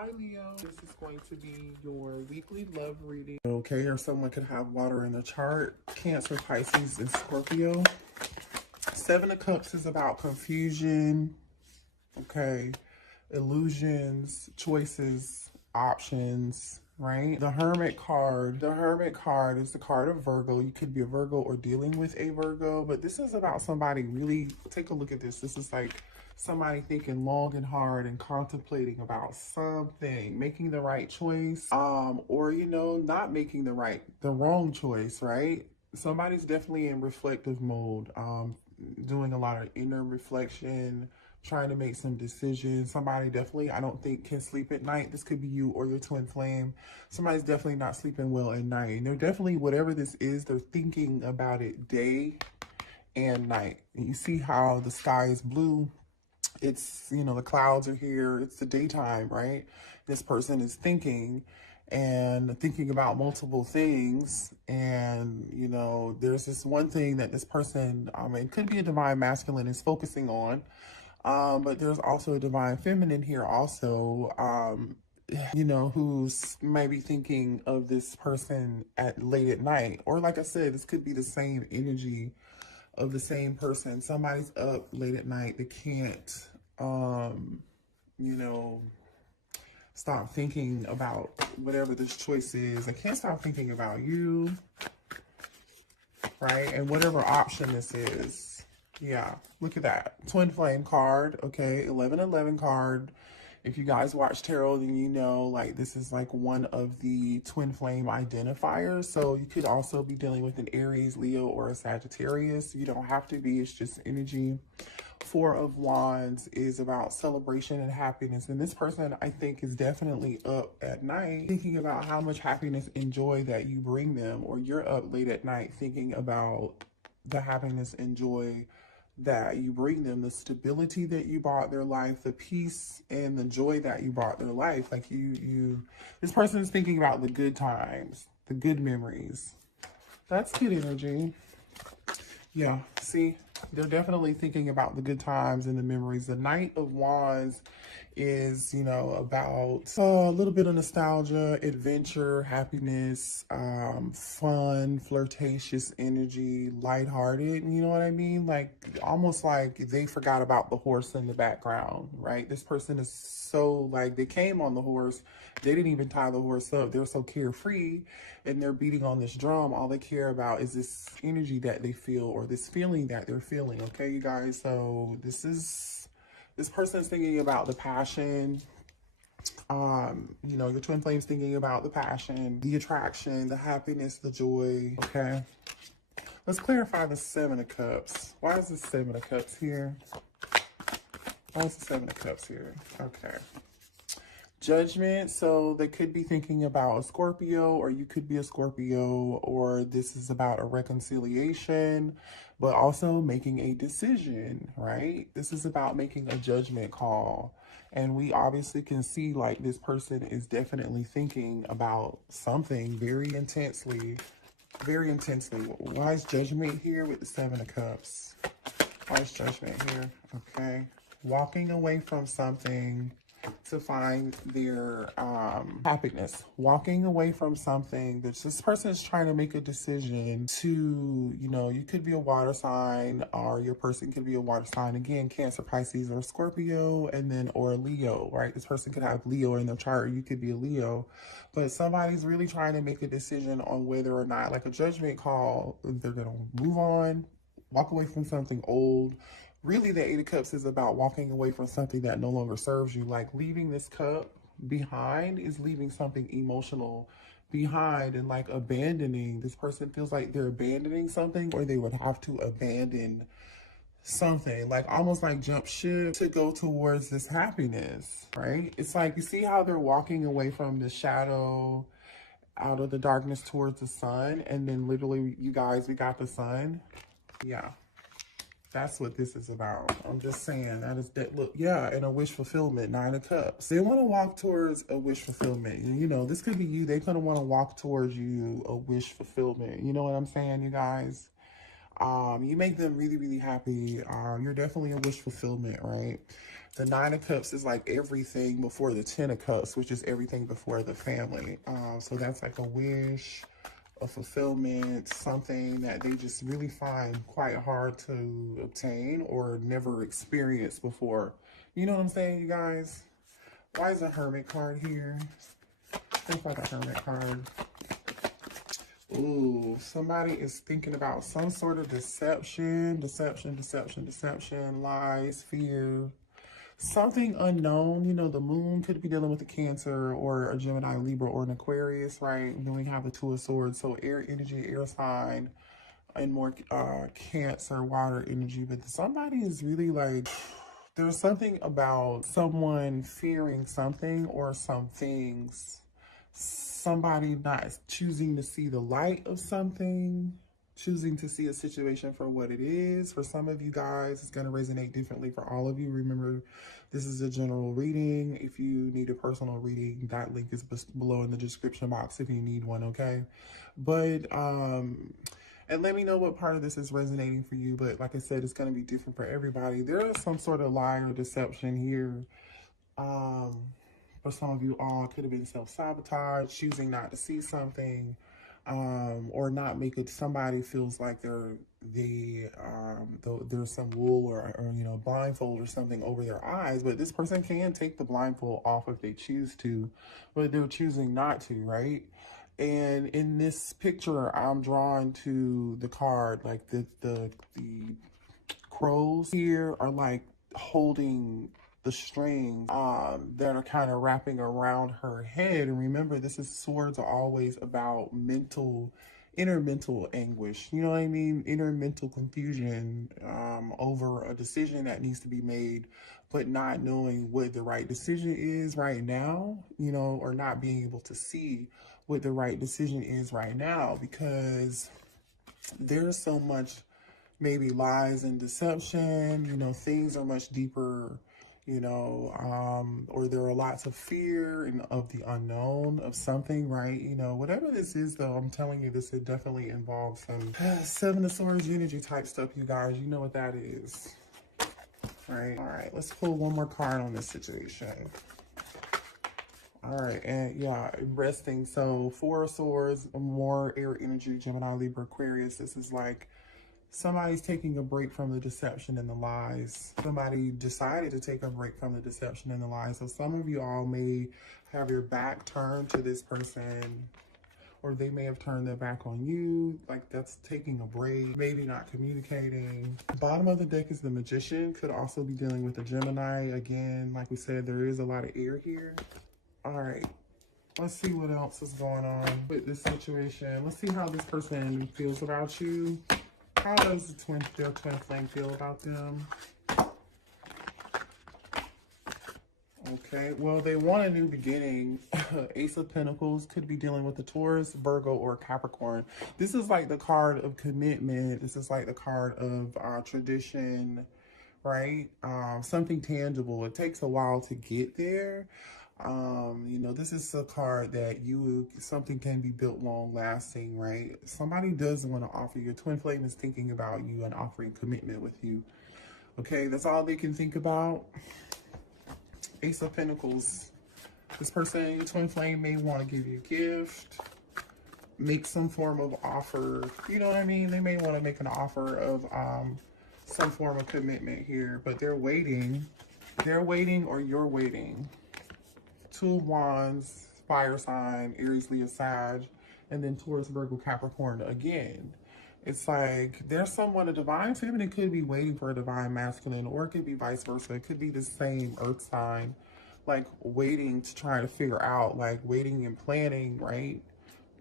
Hi Leo, this is going to be your weekly love reading. Okay, or someone could have water in the chart. Cancer, Pisces, and Scorpio. Seven of Cups is about confusion, okay, illusions, choices, options, right? The Hermit card is the card of Virgo. You could be a Virgo or dealing with a Virgo, but this is about somebody really, take a look at this. This is like somebody thinking long and hard and contemplating about something, making the right choice, or you know, not making the wrong choice, right? Somebody's definitely in reflective mode, doing a lot of inner reflection, trying to make some decisions. Somebody definitely, I don't think, can sleep at night. This could be you or your twin flame. Somebody's definitely not sleeping well at night. And they're definitely, whatever this is, they're thinking about it day and night. And you see how the sky is blue. It's, you know, the clouds are here. It's the daytime, right? This person is thinking and thinking about multiple things. And, you know, there's this one thing that this person, it could be a divine masculine, is focusing on. But there's also a divine feminine here also, you know, who's maybe thinking of this person at late at night. Or like I said, this could be the same energy of the same person. Somebody's up late at night. They can't, you know, stop thinking about whatever this choice is. They can't stop thinking about you, right? And whatever option this is. Yeah, look at that. Twin flame card, okay, 1111 card. If you guys watch tarot, then you know, like, this is like one of the twin flame identifiers. So you could also be dealing with an Aries, Leo, or a Sagittarius. You don't have to be, it's just energy. Four of Wands is about celebration and happiness. And this person, I think, is definitely up at night thinking about how much happiness and joy that you bring them. Or you're up late at night thinking about the happiness and joy that you bring them, the stability that you brought their life, the peace and the joy that you brought their life. Like this person is thinking about the good times, the good memories. That's good energy. Yeah, see, they're definitely thinking about the good times and the memories. The Knight of Wands is, you know, about a little bit of nostalgia, adventure, happiness, fun, flirtatious energy, lighthearted. You know what I mean? Like, almost like they forgot about the horse in the background, right? This person is so, like, they came on the horse. They didn't even tie the horse up. They're so carefree and they're beating on this drum. All they care about is this energy that they feel, or this feeling that they're feeling. Okay, you guys? So this person's thinking about the passion. You know, your twin flame's thinking about the passion, the attraction, the happiness, the joy. Okay. Let's clarify the Seven of Cups. Why is the Seven of Cups here? Why is the Seven of Cups here? Okay. Judgment. So they could be thinking about a Scorpio, or you could be a Scorpio, or this is about a reconciliation, but also making a decision, right? This is about making a judgment call. And we obviously can see, like, this person is definitely thinking about something very intensely, very intensely. Why is Judgment here with the Seven of Cups? Why is Judgment here? Okay. Walking away from something to find their happiness. Walking away from something. This person is trying to make a decision to, you know, you could be a water sign, or your person could be a water sign. Again, Cancer, Pisces, or Scorpio, and then, or Leo, right? This person could have Leo in their chart, or you could be a Leo. But somebody's really trying to make a decision on whether or not, like a judgment call, they're going to move on, walk away from something old. Really, the Eight of Cups is about walking away from something that no longer serves you. Like, leaving this cup behind is leaving something emotional behind, and like abandoning. This person feels like they're abandoning something, or they would have to abandon something, like almost like jump ship to go towards this happiness, right? It's like, you see how they're walking away from the shadow, out of the darkness towards the sun, and then literally, you guys, we got the sun. Yeah. That's what this is about. I'm just saying, that is that. Look, yeah, and a wish fulfillment, Nine of Cups. They want to walk towards a wish fulfillment. You know, this could be you. They're going to want to walk towards you, a wish fulfillment. You know what I'm saying, you guys? You make them really, really happy. You're definitely a wish fulfillment, right? The Nine of Cups is like everything before the Ten of Cups, which is everything before the family. So that's like a wish, a fulfillment, something that they just really find quite hard to obtain or never experienced before. You know what I'm saying, you guys? Why is a Hermit card here? Think like a Hermit card. Ooh, somebody is thinking about some sort of deception, lies, fear, something unknown. You know, the moon could be dealing with a Cancer or a Gemini, Libra, or an Aquarius, right? And then we have the Two of Swords, so air energy, air sign, and more Cancer, water energy. But somebody is really like, there's something about someone fearing something or some things. Somebody not choosing to see the light of something, choosing to see a situation for what it is. For some of you guys, it's going to resonate differently for all of you. Remember, this is a general reading. If you need a personal reading, that link is below in the description box if you need one, okay? But, and let me know what part of this is resonating for you. But like I said, it's going to be different for everybody. There is some sort of lie or deception here. For some of you all, it could have been self-sabotage, choosing not to see something, or not make it, somebody feels like there's some wool or you know, blindfold or something over their eyes. But this person can take the blindfold off if they choose to, but they're choosing not to, right? And in this picture, I'm drawn to the card, like the crows here are like holding the strings that are kind of wrapping around her head. And remember, swords are always about inner mental anguish. You know what I mean? Inner mental confusion over a decision that needs to be made, but not knowing what the right decision is right now, you know, or not being able to see what the right decision is right now, because there's so much maybe lies and deception, you know, things are much deeper, you know, or there are lots of fear and of the unknown of something, right? You know, whatever this is, though, I'm telling you, this, it definitely involves some Seven of Swords energy type stuff, you guys. You know what that is, right? All right, let's pull one more card on this situation. All right, and yeah, resting. So Four of Swords, more air energy, Gemini, Libra, Aquarius. This is like somebody's taking a break from the deception and the lies. Somebody decided to take a break from the deception and the lies. So some of you all may have your back turned to this person, or they may have turned their back on you. Like, that's taking a break, maybe not communicating. Bottom of the deck is the Magician. Could also be dealing with a Gemini. Again, like we said, there is a lot of air here. All right, let's see what else is going on with this situation. Let's see how this person feels about you. How does their twin flame feel about them? Okay, well, they want a new beginning. Ace of Pentacles could be dealing with the Taurus, Virgo, or Capricorn. This is like the card of commitment. This is like the card of tradition, right? Something tangible. It takes a while to get there. You know, this is a card that something can be built long lasting, right? Somebody does want to offer you. Your twin flame is thinking about you and offering commitment with you. Okay, that's all they can think about. Ace of Pentacles. This person, your twin flame, may want to give you a gift, make some form of offer. You know what I mean? They may want to make an offer of some form of commitment here, but they're waiting. They're waiting, or you're waiting. Two of Wands, fire sign, Aries, Leo, Sag, and then Taurus, Virgo, Capricorn again. It's like there's someone, a divine feminine could be waiting for a divine masculine, or it could be vice versa. It could be the same earth sign, like waiting to try to figure out, like waiting and planning, right?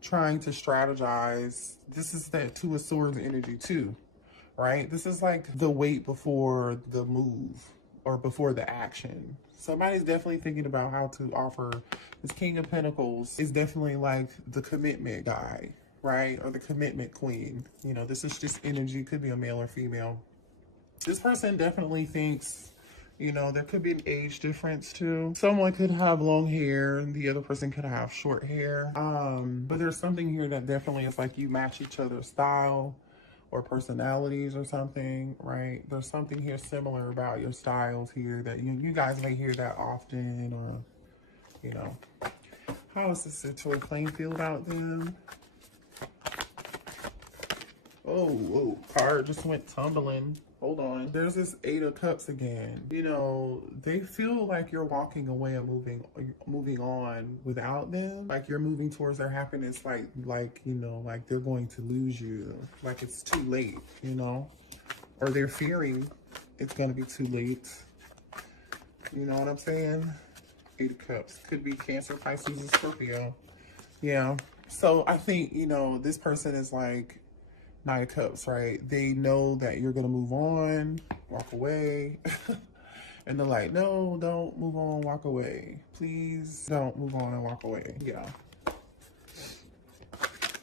Trying to strategize. This is that Two of Swords energy too, right? This is like the wait before the move or before the action. Somebody's definitely thinking about how to offer. This King of Pentacles is definitely like the commitment guy, right? Or the commitment queen. You know, this is just energy. Could be a male or female. This person definitely thinks, you know, there could be an age difference too. Someone could have long hair and the other person could have short hair. But there's something here that definitely is like you match each other's style, or personalities or something, right? There's something here similar about your styles here that you guys may hear that often, or, you know. How does this twin flame feel about them? Oh, whoa, card just went tumbling. Hold on. There's this Eight of Cups again. You know, they feel like you're walking away and moving on without them. Like you're moving towards their happiness, like you know, like they're going to lose you. Like it's too late, you know? Or they're fearing it's gonna be too late. You know what I'm saying? Eight of Cups. Could be Cancer, Pisces, and Scorpio. Yeah. So I think, you know, this person is like Nine of Cups, right? They know that you're gonna move on, walk away. And they're like, no, don't move on, walk away. Please don't move on and walk away. Yeah.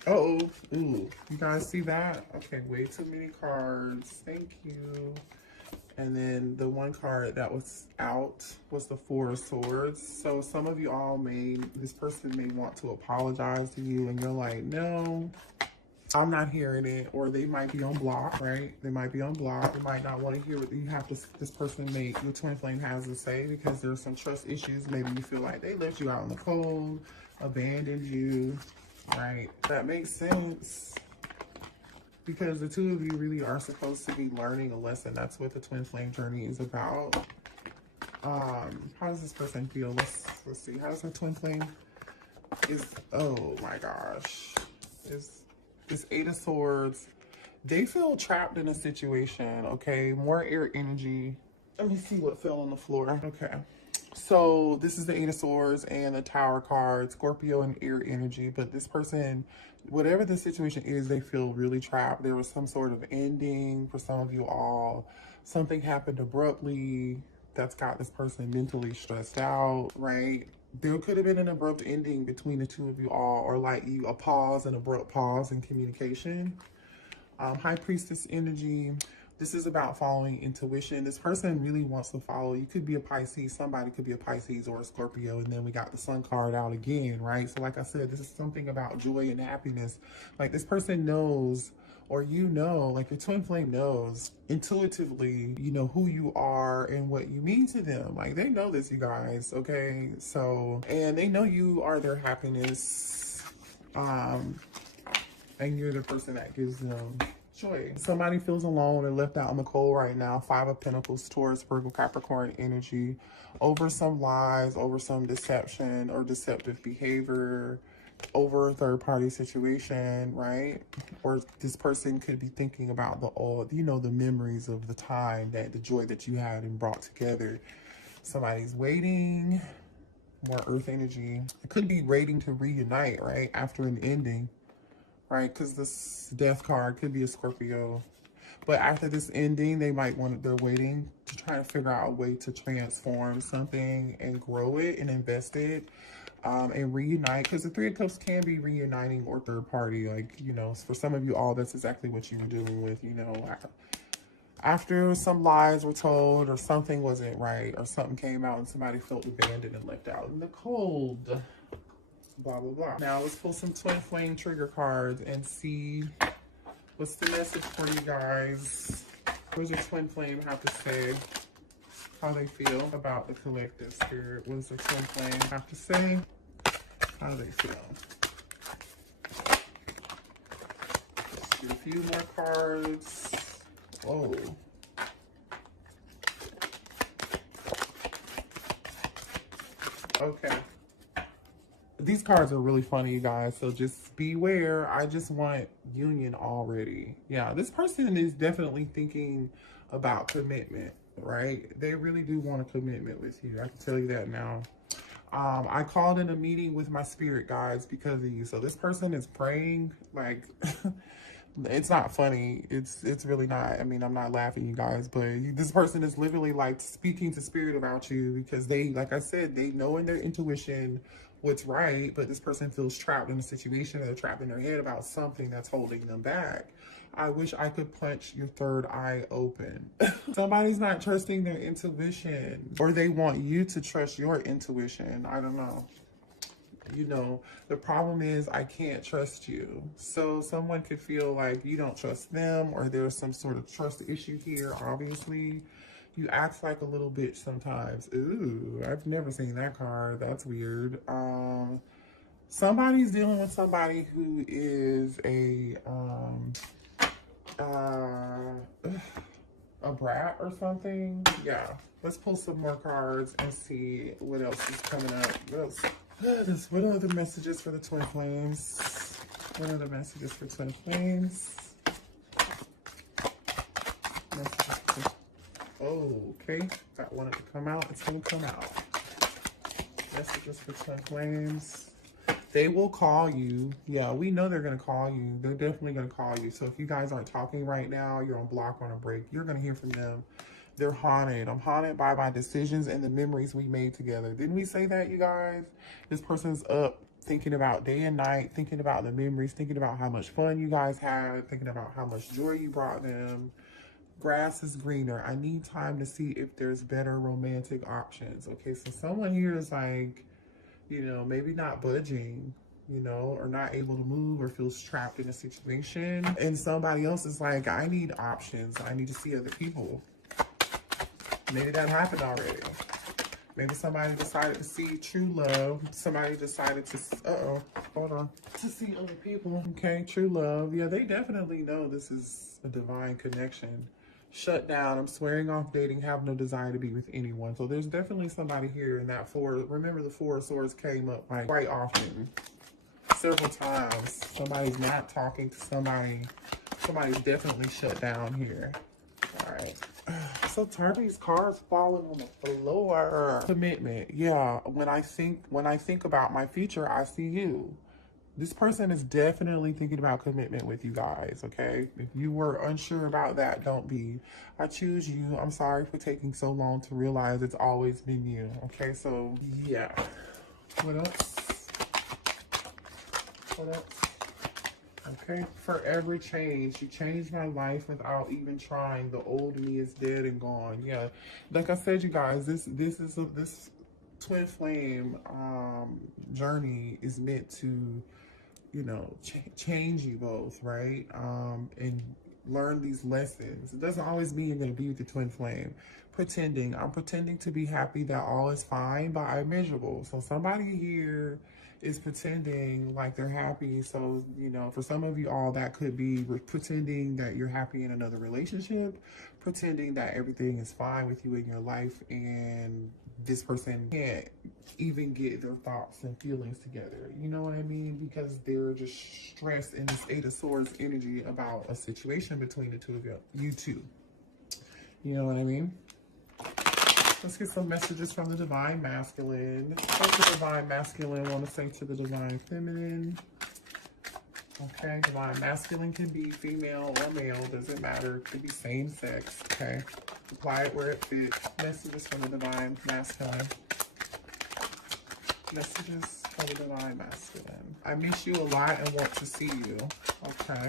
Uh-oh. Ooh, you guys see that? Okay, way too many cards. Thank you. And then the one card that was out was the Four of Swords. So some of you all this person may want to apologize to you, and you're like, no, I'm not hearing it. Or they might be on block, right? They might be on block. They might not want to hear what you have to, this person your twin flame has to say, because there's some trust issues. Maybe you feel like they left you out in the cold, abandoned you, right? That makes sense. Because the two of you really are supposed to be learning a lesson. That's what the twin flame journey is about. How does this person feel? Let's see. How does the twin flame oh my gosh. This Eight of Swords. They feel trapped in a situation, okay? More air energy. Let me see what fell on the floor. Okay. So this is the Eight of Swords and the Tower card, Scorpio and air energy. But this person, whatever the situation is, they feel really trapped. There was some sort of ending for some of you all. Something happened abruptly that's got this person mentally stressed out, right? There could have been an abrupt ending between the two of you all, or like an abrupt pause in communication. High Priestess energy. This is about following intuition. This person really wants to follow. You could be a Pisces. Somebody could be a Pisces or a Scorpio. And then we got the Sun card out again, right? So like I said, this is something about joy and happiness. Like this person knows, or you know, like your twin flame knows intuitively, you know, who you are and what you mean to them. Like they know this, you guys, okay? So, and they know you are their happiness. And you're the person that gives them joy. Somebody feels alone and left out in the cold right now. Five of Pentacles, Taurus, Virgo, Capricorn energy, over some lies, over some deception or deceptive behavior, over a third-party situation, right? Or this person could be thinking about the old, you know, the memories of the time, that the joy that you had and brought together. Somebody's waiting. More earth energy. It could be waiting to reunite, right? After an ending. Right, because this Death card could be a Scorpio. But after this ending, they're waiting to try to figure out a way to transform something and grow it and invest it and reunite. Because the Three of Cups can be reuniting or third party. Like, you know, for some of you all, that's exactly what you were dealing with, you know. After some lies were told or something wasn't right or something came out and somebody felt abandoned and left out in the cold. Blah, blah, blah. Now let's pull some twin flame trigger cards and see what's the message for you guys. What does your twin flame have to say? How they feel about the collective spirit. What does the twin flame have to say? How they feel. Let's do a few more cards. Whoa. Okay. These cards are really funny, you guys, so just beware. I just want union already. Yeah, this person is definitely thinking about commitment, right? They really do want a commitment with you. I can tell you that now. I called in a meeting with my spirit guides because of you. So this person is praying, like, it's not funny. It's really not. I mean, I'm not laughing, you guys, but this person is literally like speaking to spirit about you because they, like I said, they know in their intuition what's right, but this person feels trapped in a situation, or they're trapped in their head about something that's holding them back. I wish I could punch your third eye open. Somebody's not trusting their intuition, or they want you to trust your intuition. I don't know. You know, the problem is I can't trust you. So someone could feel like you don't trust them, or there's some sort of trust issue here. Obviously, you act like a little bitch sometimes. Ooh, I've never seen that card. That's weird. Somebody's dealing with somebody who is a brat or something. Yeah. Let's pull some more cards and see what else is coming up. What are the messages for the twin flames? What are the messages for twin flames? Oh, okay. That wanted to come out. It's going to come out. Messages for twin flames. They will call you. Yeah, we know they're going to call you. They're definitely going to call you. So if you guys aren't talking right now, you're on block, on a break, you're going to hear from them. They're haunted. I'm haunted by my decisions and the memories we made together. Didn't we say that, you guys? This person's up thinking about day and night, thinking about the memories, thinking about how much fun you guys had, thinking about how much joy you brought them. Grass is greener. I need time to see if there's better romantic options. Okay, so someone here is like, you know, maybe not budging, you know, or not able to move, or feels trapped in a situation. And somebody else is like, I need options. I need to see other people. Maybe that happened already. Maybe somebody decided to see true love. Somebody decided to, hold on, to see other people. Okay, true love. Yeah, they definitely know this is a divine connection. Shut down. I'm swearing off dating. Have no desire to be with anyone. So there's definitely somebody here in that four. Remember, the Four of Swords came up like quite often, several times. Somebody's not talking to somebody. Somebody's definitely shut down here. All right. So Tarby's cards falling on the floor. Commitment. Yeah. When I think about my future, I see you. This person is definitely thinking about commitment with you guys, okay? If you were unsure about that, don't be. I choose you. I'm sorry for taking so long to realize it's always been you, okay? So, yeah. What else? What else? Okay, for every change, you changed my life without even trying. The old me is dead and gone. Yeah, like I said, you guys, this twin flame journey is meant to, you know, change you both, right? And learn these lessons. It doesn't always mean you're going to be with the twin flame. I'm pretending to be happy that all is fine, but I'm miserable. So somebody here is pretending like they're happy. So, you know, for some of you all, that could be pretending that you're happy in another relationship, pretending that everything is fine with you in your life, and this person can't even get their thoughts and feelings together. You know what I mean? Because they're just stressed in this Eight of Swords energy about a situation between the two of you two. You know what I mean? Let's get some messages from the Divine Masculine. What does the Divine Masculine want to say to the Divine Feminine? Okay, Divine Masculine can be female or male, doesn't matter. It could be same sex, okay? Apply it where it fits. Messages from the Divine Masculine. Messages from the Divine Masculine. I miss you a lot and want to see you. Okay.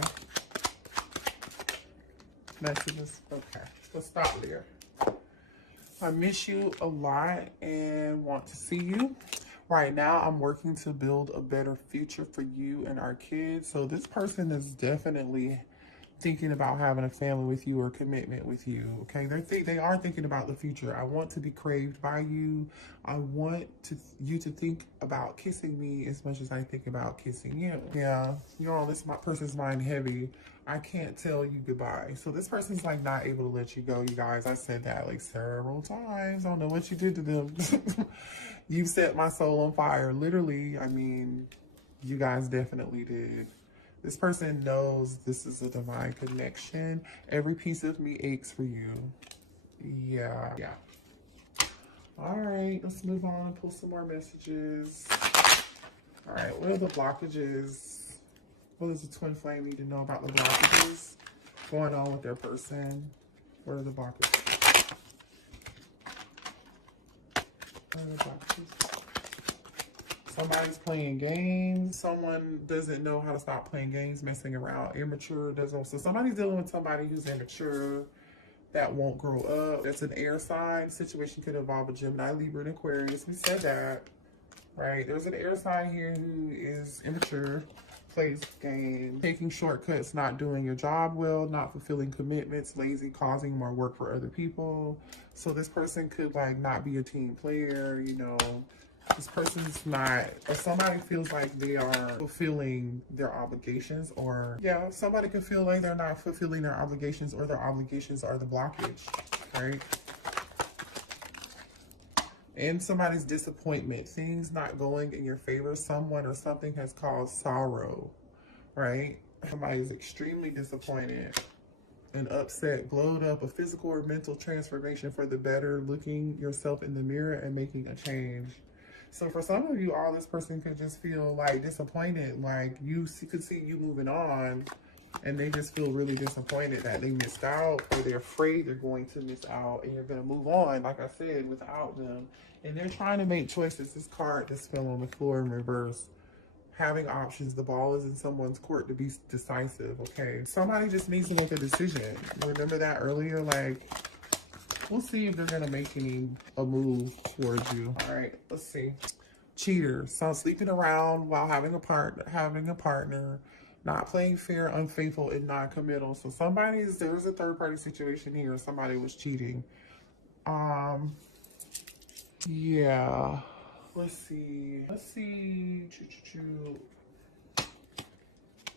Messages. Okay. Let's stop there. I miss you a lot and want to see you. Right now, I'm working to build a better future for you and our kids. So this person is definitely thinking about having a family with you or commitment with you, okay? They are thinking about the future. I want to be craved by you. I want you to think about kissing me as much as I think about kissing you. Yeah, you know, this person's mind heavy. I can't tell you goodbye. So this person's like not able to let you go, you guys. I said that like several times. I don't know what you did to them. You set my soul on fire. Literally, I mean, you guys definitely did. This person knows this is a divine connection. Every piece of me aches for you. Yeah. All right, let's move on and pull some more messages. All right, what are the blockages? What does the twin flame need to know about the blockages going on with their person? What are the blockages? What are the blockages? Somebody's playing games. Someone doesn't know how to stop playing games, messing around, immature. So somebody's dealing with somebody who's immature, that won't grow up. That's an air sign. Situation could involve a Gemini, Libra, and Aquarius. We said that. right? There's an air sign here who is immature, plays games, taking shortcuts, not doing your job well, not fulfilling commitments, lazy, causing more work for other people. So this person could like not be a team player, you know. This person's not, or somebody feels like they are fulfilling their obligations, or yeah, somebody could feel like they're not fulfilling their obligations, or their obligations are the blockage, right? And somebody's disappointment, things not going in your favor, someone or something has caused sorrow, right? Somebody's extremely disappointed and upset, glowed up, a physical or mental transformation for the better, looking yourself in the mirror and making a change. So for some of you, all this person could just feel like disappointed, like you could see you moving on, and they just feel really disappointed that they missed out, or they're afraid they're going to miss out, and you're going to move on, like I said, without them. And they're trying to make choices. This card just fell on the floor in reverse. Having options. The ball is in someone's court to be decisive, okay? Somebody just needs to make a decision. Remember that earlier? Like, we'll see if they're going to make a move towards you. All right, let's see. Cheater. So sleeping around while having a partner, not playing fair, unfaithful, and non-committal. So there's a third-party situation here. Somebody was cheating. Yeah. Let's see.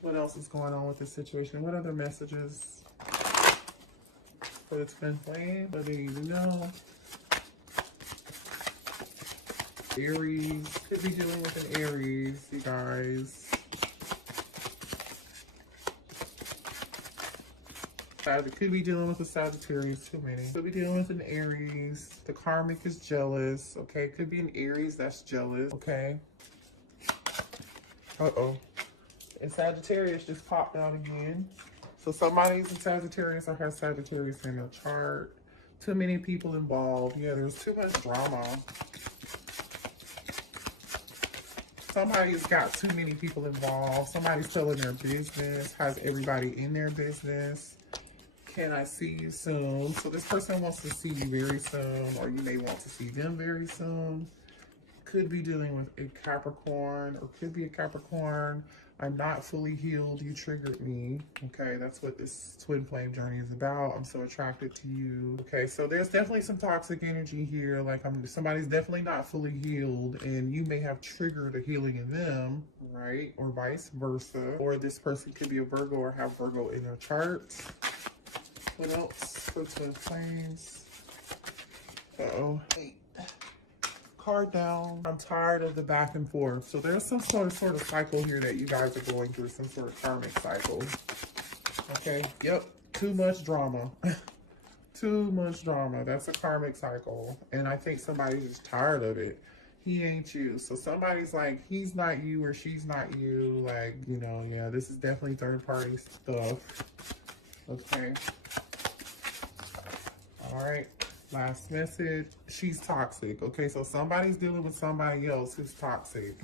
What else is going on with this situation? What other messages for the twin flame? What do you need to know? Aries. Could be dealing with an Aries, you guys. Could be dealing with a Sagittarius, too many. Could be dealing with an Aries. The karmic is jealous, okay? Could be an Aries that's jealous, okay? Uh-oh. And Sagittarius just popped out again. So somebody's a Sagittarius or has Sagittarius in their chart. Too many people involved. Yeah, there's too much drama. Somebody's got too many people involved. Somebody's telling their business, has everybody in their business. Can I see you soon? So this person wants to see you very soon, or you may want to see them very soon. Could be dealing with a Capricorn, or could be a Capricorn. I'm not fully healed. You triggered me. Okay, that's what this twin flame journey is about. I'm so attracted to you. Okay, so there's definitely some toxic energy here. Like somebody's definitely not fully healed, and you may have triggered a healing in them, right? Or vice versa. Or this person could be a Virgo or have Virgo in their charts. What else for twin flames? Uh-oh. Wait. Card down. I'm tired of the back and forth. So there's some sort of cycle here that you guys are going through, some sort of karmic cycle. Okay. Yep. Too much drama. Too much drama. That's a karmic cycle. And I think somebody's just tired of it. He ain't you. So somebody's like, he's not you or she's not you. Like, you know, yeah, this is definitely third party stuff. Okay. All right. Last message. She's toxic. Okay, so somebody's dealing with somebody else who's toxic,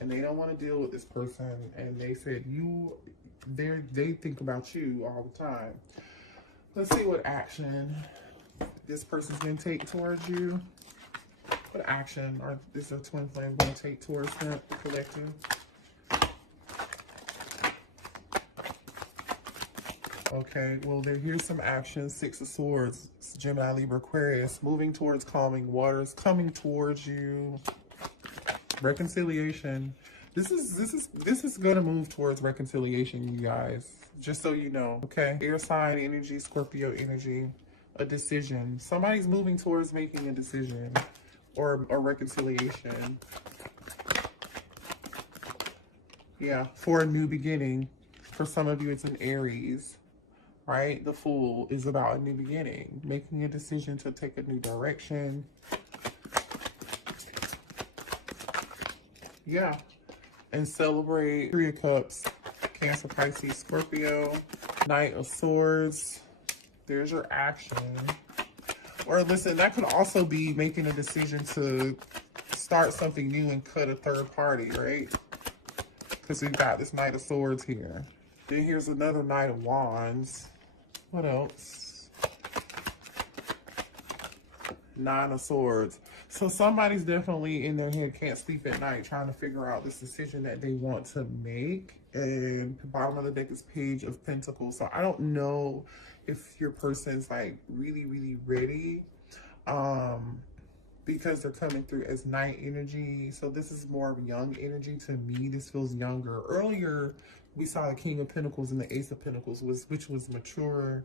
and they don't want to deal with this person. And they said they think about you all the time. Let's see what action this person's gonna take towards you. What action is a twin flame gonna take towards the collective? Okay, well, here's some action. Six of Swords, Gemini, Libra, Aquarius, moving towards calming waters, coming towards you. Reconciliation. This is gonna move towards reconciliation, you guys. Just so you know, okay? Air sign energy, Scorpio energy, a decision. Somebody's moving towards making a decision or a reconciliation. Yeah, for a new beginning. For some of you, it's an Aries. Right? The Fool is about a new beginning, making a decision to take a new direction. Yeah. And celebrate. Three of Cups, Cancer, Pisces, Scorpio, Knight of Swords. There's your action. Or listen, that could also be making a decision to start something new and cut a third party, right? Because we've got this Knight of Swords here. Then here's another Knight of Wands. What else? Nine of Swords. So somebody's definitely in their head, can't sleep at night, trying to figure out this decision that they want to make. And the bottom of the deck is Page of Pentacles. So I don't know if your person's like really, really ready. Because they're coming through as night energy. So this is more of young energy to me. This feels younger. Earlier, we saw the King of Pentacles and the Ace of Pentacles, which was mature,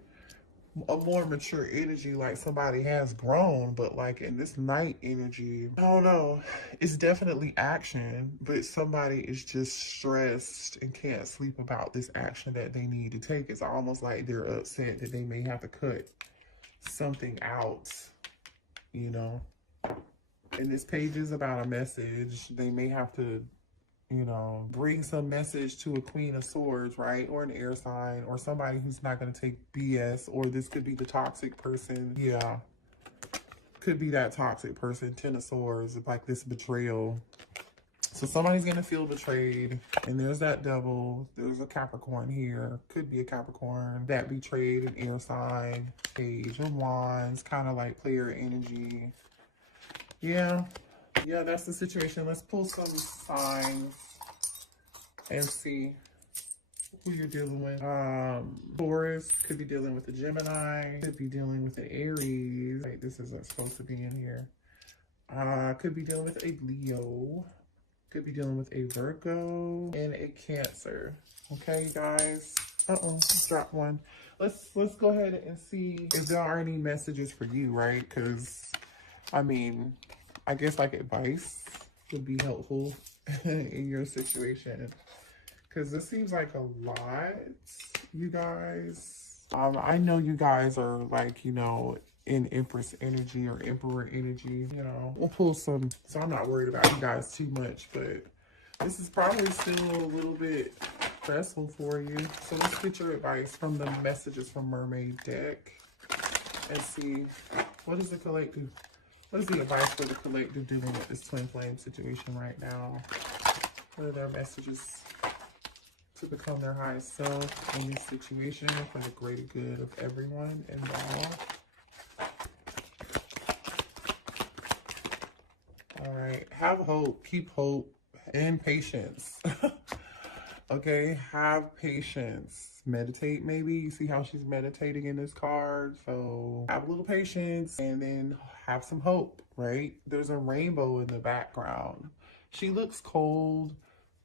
a more mature energy, like somebody has grown. But like in this night energy, I don't know, it's definitely action, but somebody is just stressed and can't sleep about this action that they need to take. It's almost like they're upset that they may have to cut something out, you know. And this page is about a message. They may have to, you know, bring some message to a Queen of Swords, right? Or an air sign, or somebody who's not going to take BS. Or this could be the toxic person. Yeah. Could be that toxic person. Ten of Swords, like this betrayal. So somebody's going to feel betrayed. And there's that Devil. There's a Capricorn here. Could be a Capricorn. That betrayed an air sign. Page of Wands. Kind of like player energy. Yeah, that's the situation. Let's pull some signs and see who you're dealing with. Taurus could be dealing with a Gemini, could be dealing with an Aries. Right, this isn't supposed to be in here. Could be dealing with a Leo, could be dealing with a Virgo and a Cancer. Okay, guys. Drop one. Let's go ahead and see if there are any messages for you, right? Because I mean, I guess like advice would be helpful in your situation, because this seems like a lot, you guys. I know you guys are like, you know, in Empress energy or Emperor energy, you know. We'll pull some, so I'm not worried about you guys too much, but this is probably still a little bit stressful for you. So let's get your advice from the messages from Mermaid deck and see what is the collective. What is the advice for the collective dealing with this twin flame situation right now? What are their messages to become their highest self in this situation for the greater good of everyone involved? All right. Have hope. Keep hope and patience. Okay. Have patience. Meditate, maybe. You see how she's meditating in this card. So have a little patience and then have some hope, right? There's a rainbow in the background. She looks cold,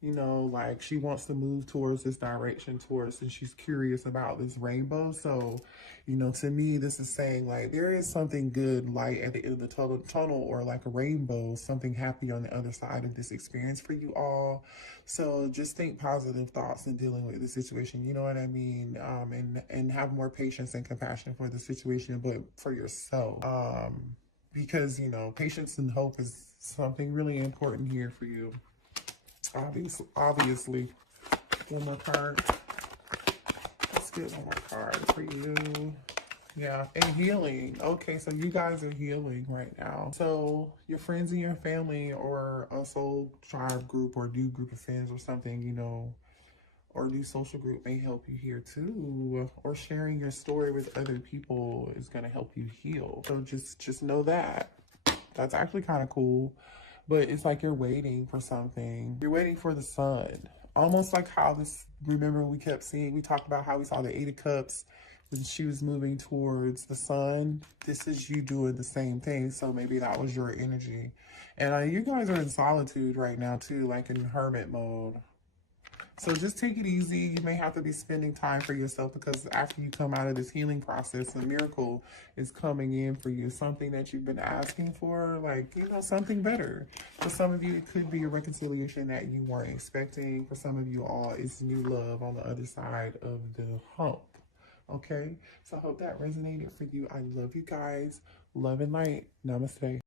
you know, like she wants to move towards this direction and she's curious about this rainbow. So, you know, to me, this is saying like there is something good, light at the end of the tunnel, or like a rainbow, something happy on the other side of this experience for you all. So just think positive thoughts in dealing with the situation, you know what I mean? And have more patience and compassion for the situation, but for yourself. Because, you know, patience and hope is something really important here for you. Obviously. One more card. Let's get one more card for you. Yeah, and healing. Okay, so you guys are healing right now. So your friends and your family, or a soul tribe group or new group of friends or something, you know, or new social group may help you here too. Or sharing your story with other people is going to help you heal. So just know that. That's actually kind of cool. But it's like you're waiting for something. You're waiting for the sun. Almost like how this, remember we kept seeing, we talked about how we saw the Eight of Cups when she was moving towards the sun. This is you doing the same thing. So maybe that was your energy. And you guys are in solitude right now too, like in hermit mode. So just take it easy. You may have to be spending time for yourself, because after you come out of this healing process, a miracle is coming in for you. Something that you've been asking for, like, you know, something better. For some of you, it could be a reconciliation that you weren't expecting. For some of you all, it's new love on the other side of the hump. Okay? So I hope that resonated for you. I love you guys. Love and light. Namaste.